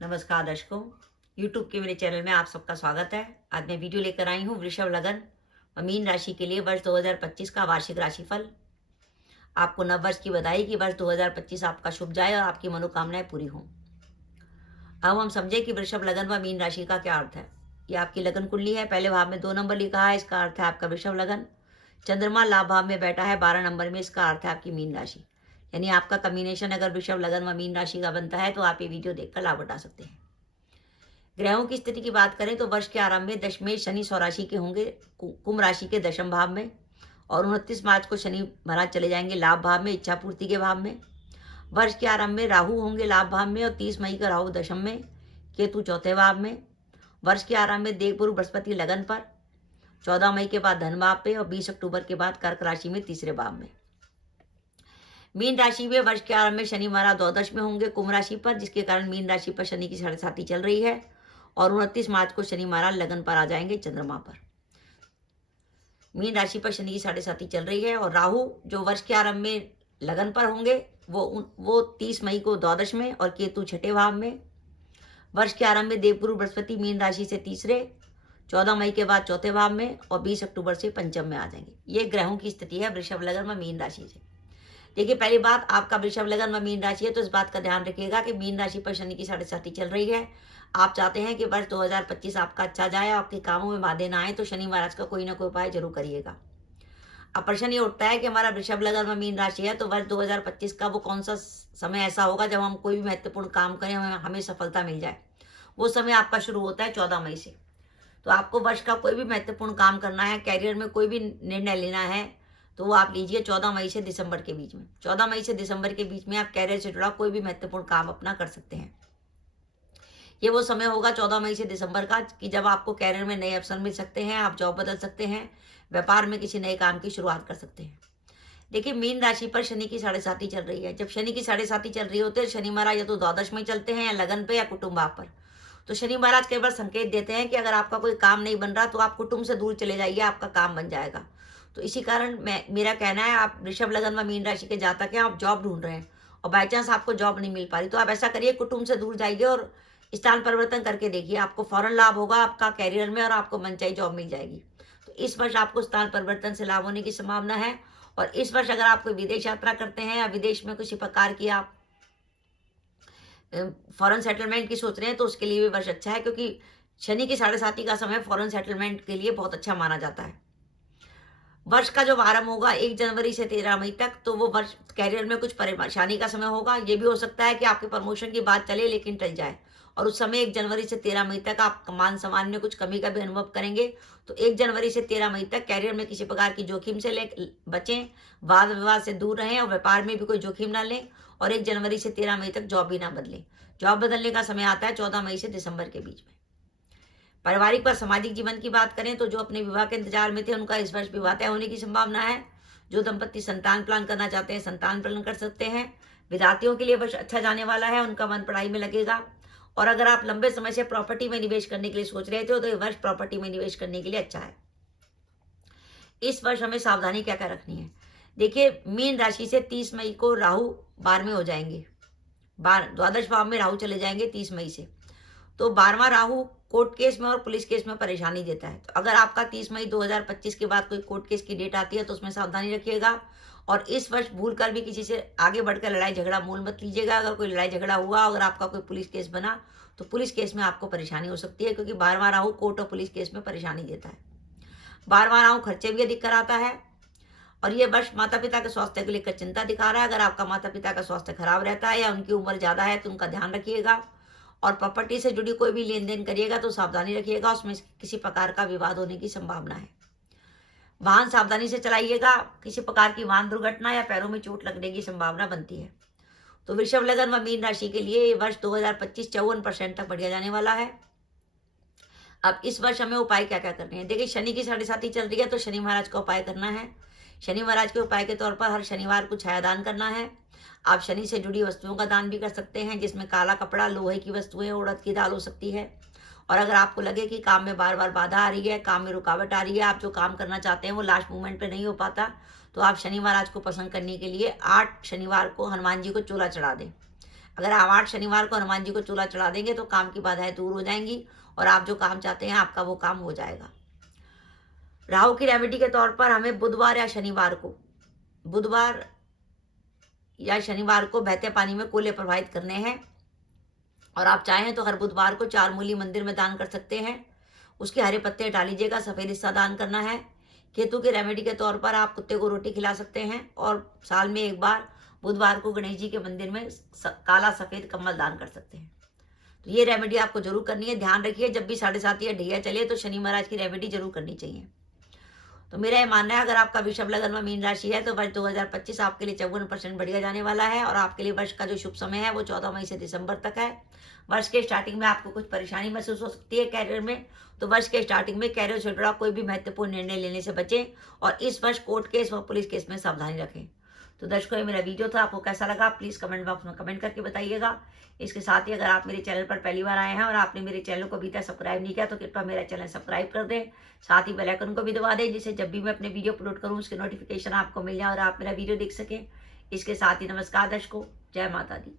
नमस्कार दर्शकों, यूट्यूब के मेरे चैनल में आप सबका स्वागत है। आज मैं वीडियो लेकर आई हूँ वृषभ लगन व मीन राशि के लिए वर्ष 2025 का वार्षिक राशिफल। आपको नववर्ष की बधाई कि वर्ष 2025 आपका शुभ जाए और आपकी मनोकामनाएं पूरी हों। अब हम समझे कि वृषभ लगन व मीन राशि का क्या अर्थ है। ये आपकी लगन कुंडली है। पहले भाव में 2 नंबर लिखा है, इसका अर्थ है आपका वृषभ लगन। चंद्रमा लाभ भाव में बैठा है 12 नंबर में, इसका अर्थ है आपकी मीन राशि। यानी आपका कॉम्बिनेशन अगर वृषभ लगन व मीन राशि का बनता है तो आप ये वीडियो देखकर लाभ उठा सकते हैं। ग्रहों की स्थिति की बात करें तो वर्ष के आरंभ में दशमेश शनि स्वराशि के होंगे कुंभ राशि के दशम भाव में, और 29 मार्च को शनि महाराज चले जाएंगे लाभ भाव में, इच्छा पूर्ति के भाव में। वर्ष के आरंभ में राहु होंगे लाभ भाव में और 30 मई का राहु दशम में, केतु चौथे भाव में। वर्ष के आरंभ में देवगुरु बृहस्पति लगन पर, 14 मई के बाद धन भाव पे और 20 अक्टूबर के बाद कर्क राशि में तीसरे भाव में। मीन राशि में वर्ष के आरंभ में शनि महाराज द्वादश में होंगे कुंभ राशि पर, जिसके कारण मीन राशि पर शनि की साढ़े साथी चल रही है, और 29 मार्च को शनि महाराज लगन पर आ जाएंगे चंद्रमा पर। मीन राशि पर शनि की साढ़े साथी चल रही है, और राहु जो वर्ष के आरंभ में लगन पर होंगे वो 30 मई को द्वादश में और केतु छठे भाव में। वर्ष के आरंभ में देवगुरु बृहस्पति मीन राशि से तीसरे, 14 मई के बाद चौथे भाव में और 20 अक्टूबर से पंचम में आ जाएंगे। ये ग्रहों की स्थिति है वृषभ लगन व मीन राशि से। देखिए, पहली बात, आपका वृषभ लगन व मीन राशि है तो इस बात का ध्यान रखिएगा कि मीन राशि पर शनि की साढ़े साथी चल रही है। आप चाहते हैं कि वर्ष 2025 आपका अच्छा जाए, आपके कामों में बाधे ना आए, तो शनि महाराज का कोई ना कोई उपाय जरूर करिएगा। अब प्रश्न ये उठता है कि हमारा वृषभ लगन व मीन राशि है तो वर्ष 2025 का वो कौन सा समय ऐसा होगा जब हम कोई भी महत्वपूर्ण काम करें, हमें सफलता मिल जाए। वो समय आपका शुरू होता है 14 मई से। तो आपको वर्ष का कोई भी महत्वपूर्ण काम करना है, कैरियर में कोई भी निर्णय लेना है, तो वो आप लीजिए 14 मई से दिसंबर के बीच में। 14 मई से दिसंबर के बीच में आप कैरियर से जुड़ा कोई भी महत्वपूर्ण काम अपना कर सकते हैं। ये वो समय होगा 14 मई से दिसंबर का कि जब आपको कैरियर में नए अवसर मिल सकते हैं, आप जॉब बदल सकते हैं, व्यापार में किसी नए काम की शुरुआत कर सकते हैं। देखिए, मीन राशि पर शनि की साढ़े साथी चल रही है। जब शनि की साढ़े साथी चल रही होती है, शनि महाराज या तो द्वादश में चलते हैं या लगन पे या कुटुंब भाव पर। तो शनि महाराज कई बार संकेत देते हैं कि अगर आपका कोई काम नहीं बन रहा तो आप कुटुंब से दूर चले जाइए, आपका काम बन जाएगा। तो इसी कारण मेरा कहना है, आप वृषभ लगन व मीन राशि के जातक हैं, आप जॉब ढूंढ रहे हैं और बाई चांस आपको जॉब नहीं मिल पा रही, तो आप ऐसा करिए, कुटुंब से दूर जाइए और स्थान परिवर्तन करके देखिए, आपको फौरन लाभ होगा आपका कैरियर में और आपको मनचाही जॉब मिल जाएगी। तो इस वर्ष आपको स्थान परिवर्तन से लाभ होने की संभावना है। और इस वर्ष अगर आप कोई विदेश यात्रा करते हैं या विदेश में किसी प्रकार की आप फॉरेन सेटलमेंट की सोच रहे हैं तो उसके लिए भी वर्ष अच्छा है, क्योंकि शनि की साढ़े साथी का समय फॉरेन सेटलमेंट के लिए बहुत अच्छा माना जाता है। वर्ष का जो आरंभ होगा 1 जनवरी से 13 मई तक, तो वो वर्ष कैरियर में कुछ परेशानी का समय होगा। ये भी हो सकता है कि आपके प्रमोशन की बात चले लेकिन टल जाए, और उस समय 1 जनवरी से 13 मई तक आप मान सम्मान में कुछ कमी का भी अनुभव करेंगे। तो 1 जनवरी से 13 मई तक कैरियर में किसी प्रकार की जोखिम से बचें, वाद विवाद से दूर रहें और व्यापार में भी कोई जोखिम ना लें। और 1 जनवरी से 13 मई तक जॉब भी ना बदलें। जॉब बदलने का समय आता है 14 मई से दिसंबर के बीच में। पारिवारिक व सामाजिक जीवन की बात करें तो जो अपने विवाह के इंतजार में थे उनका इस वर्ष विवाह तय होने की संभावना है। जो दंपत्ति संतान प्लान करना चाहते हैं, संतान प्लान कर सकते हैं। विद्यार्थियों के लिए वर्ष अच्छा जाने वाला है, उनका मन पढ़ाई में लगेगा। और अगर आप लंबे समय से प्रॉपर्टी में निवेश करने के लिए सोच रहे थे तो ये वर्ष प्रॉपर्टी में निवेश करने के लिए अच्छा है। इस वर्ष हमें सावधानी क्या क्या रखनी है। देखिए, मीन राशि से 30 मई को राहु 12वें हो जाएंगे, द्वादश भाव में राहु चले जाएंगे 30 मई से। तो 12वां राहु कोर्ट केस में और पुलिस केस में परेशानी देता है। तो अगर आपका 30 मई 2025 के बाद कोई कोर्ट केस की डेट आती है तो उसमें सावधानी रखिएगा। और इस वर्ष भूल कर भी किसी से आगे बढ़कर लड़ाई झगड़ा मोल मत लीजिएगा। अगर कोई लड़ाई झगड़ा हुआ, अगर आपका कोई पुलिस केस बना तो पुलिस केस में आपको परेशानी हो सकती है, क्योंकि 12वां राहु कोर्ट और पुलिस केस में परेशानी देता है। 12वां राहु खर्चे भी अधिक कराता है। और ये वर्ष माता पिता के स्वास्थ्य को लेकर चिंता दिखा रहा है। अगर आपका माता पिता का स्वास्थ्य खराब रहता है या उनकी उम्र ज्यादा है तो उनका ध्यान रखिएगा। और प्रॉपर्टी से जुड़ी कोई भी लेन देन करिएगा तो सावधानी रखिएगा, उसमें किसी प्रकार का विवाद होने की संभावना है। वाहन सावधानी से चलाइएगा, किसी प्रकार की वाहन दुर्घटना या पैरों में चोट लगने की संभावना बनती है। तो वृषभ लगन व मीन राशि के लिए ये वर्ष 2025 54% तक बढ़िया जाने वाला है। अब इस वर्ष हमें उपाय क्या क्या करने हैं। देखिए, शनि की साढ़े साथी चल रही है तो शनि महाराज का उपाय करना है। शनि महाराज के उपाय के तौर पर हर शनिवार को छायादान करना है। आप शनि से जुड़ी वस्तुओं का दान भी कर सकते हैं, जिसमें काला कपड़ा, लोहे की वस्तुएं, उड़द की दाल हो सकती है। और अगर आपको लगे कि काम में बार बार बाधा आ रही है, काम में रुकावट आ रही है, आप जो काम करना चाहते हैं वो लास्ट मोमेंट पे नहीं हो पाता, तो आप शनि महाराज को प्रसन्न करने के लिए 8 शनिवार को हनुमान जी को चोला चढ़ा दें। अगर आप 8 शनिवार को हनुमान जी को चूल्हा चढ़ा देंगे तो काम की बाधाएं दूर हो जाएंगी और आप जो काम चाहते हैं आपका वो काम हो जाएगा। राहु की रेमेडी के तौर पर हमें बुधवार या शनिवार को बहते पानी में कोले प्रवाहित करने हैं और आप चाहें तो हर बुधवार को 4 मूली मंदिर में दान कर सकते हैं। उसके हरे पत्ते हटा लीजिएगा, सफ़ेद हिस्सा दान करना है। केतु की रेमेडी के तौर पर आप कुत्ते को रोटी खिला सकते हैं और साल में एक बार बुधवार को गणेश जी के मंदिर में काला सफ़ेद कम्बल दान कर सकते हैं। तो ये रेमेडी आपको जरूर करनी है। ध्यान रखिए, जब भी 7:30 या ढैया चले तो शनि महाराज की रेमेडी जरूर करनी चाहिए। तो मेरा ये मानना है, अगर आपका वृषभ लग्न में मीन राशि है तो वर्ष 2025 आपके लिए 54% बढ़िया जाने वाला है और आपके लिए वर्ष का जो शुभ समय है वो 14 मई से दिसंबर तक है। वर्ष के स्टार्टिंग में आपको कुछ परेशानी महसूस हो सकती है कैरियर में, तो वर्ष के स्टार्टिंग में कैरियर से जुड़ा कोई भी महत्वपूर्ण निर्णय लेने से बचें और इस वर्ष कोर्ट केस व पुलिस केस में सावधानी रखें। तो दर्शकों, ये मेरा वीडियो था, आपको कैसा लगा प्लीज़ कमेंट बॉक्स में कमेंट करके बताइएगा। इसके साथ ही अगर आप मेरे चैनल पर पहली बार आए हैं और आपने मेरे चैनल को अभी तक सब्सक्राइब नहीं किया तो कृपया मेरा चैनल सब्सक्राइब कर दें, साथ ही बेल आइकन को भी दबा दें जिससे जब भी मैं अपने वीडियो अपलोड करूँ उसके नोटिफिकेशन आपको मिल जाए और आप मेरा वीडियो देख सकें। इसके साथ ही नमस्कार दर्शकों, जय माता दी।